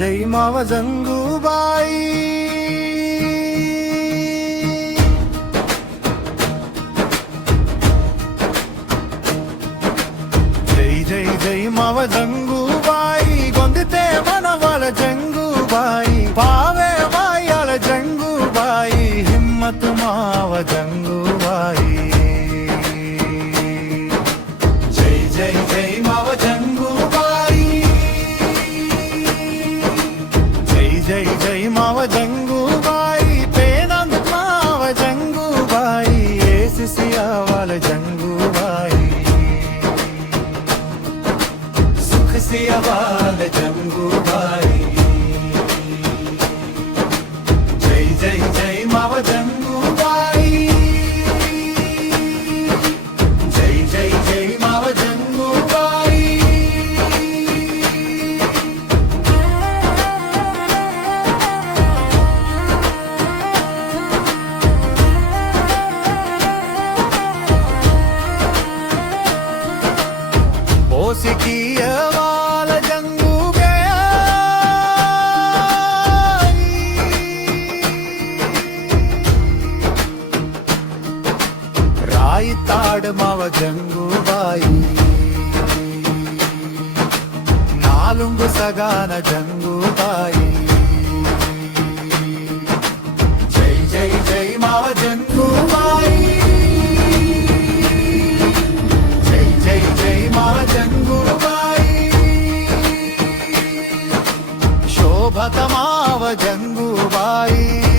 जय माव जंगूबाई। जय जय जय माव जंगूबाई, गोंदिते मनवाल जंगूबाई, पावे मायाल जंगूबाई, हिम्मत माव जंगूबाई। जय जय जय माव जंगूबाई, जय जय जय माव जंगूबाई, पेनंद माव जंगूबाई, एसिसिया वाल जंगूबाई, सुख सिया वाल जंगूबाई। जय जय जय माव जंगूबाई, जय जय जय माव जंगूबाई। ओसिकिया वाल जंगूबाई, रायताड माव जंगूबाई, नालुंगु सगान जंगूबाई। जय जय जय माव जंगूबाई, जय जय जय माव जंगूबाई, शोभत माव जंगूबाई।